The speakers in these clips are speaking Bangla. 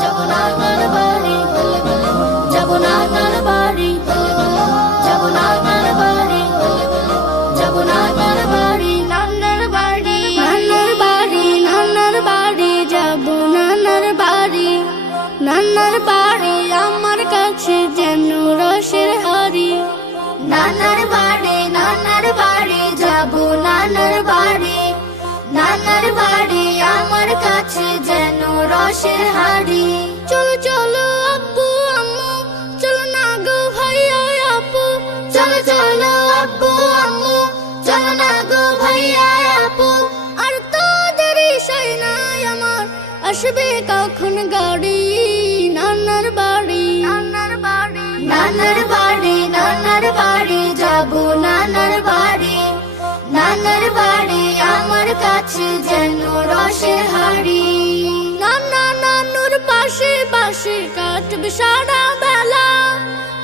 যাব নানার বাড়ি, যাব নানার বাড়ি, যাব নানার বাড়ি, যাব নানার বাড়ি, নানার বাড়ি, নানার বাড়ি, নানার বাড়ি, যাব নানার বাড়ি, নানার বাড়ি আমার কাছে যেন রসের হাড়ি। নানার বাড়ি, নানার বাড়ি, যাব নানার বাড়ি, নানার বাড়ি আমার কাছে যেন রসের হাড়ি। চলো চলো আব্বু আম্মু, চলো না গো ভাইয়া আপু, চলো চলো আব্বু আম্মু, চলো না গো ভাইয়া আপু। আর তোদের ইশাই নাই আমার, আসবে কখন গাড়ি। নানার বাড়ি, নানার বাড়ি, নানার বাড়ি, নানার বাড়ি, যাব নানার বাড়ি, নানার বাড়ি আমার কাছে যেন রসের হাড়ি। নানা নানুর পাশে পাশে কাটবে সারা বেলা,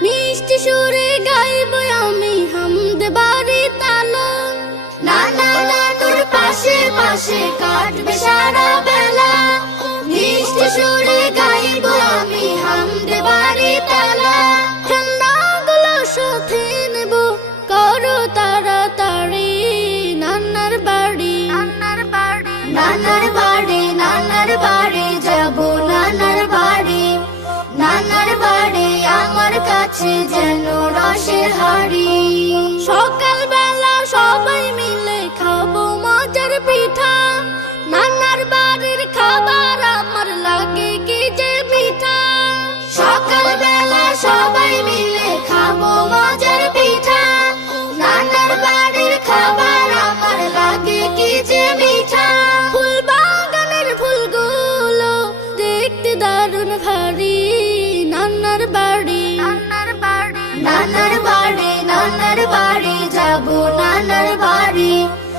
মিষ্টি সুরে গাইব আমি হামদ বাড়ি তালা। নানা নানুর পাশে পাশে কাটবে সারা বেলা, মিষ্টি সুরে গাইব আমি হামদ বাড়ি তালা। খেলনাগুলো সাথে নেব, করো তাড়াতাড়ি। নানার বাড়ি, নানার বাড়ি, নানার বাড়ি, নানার বাড়ি, যাব নানার বাড়ি, নানার বাড়ি আমার কাছে যেন রসের হাড়ি।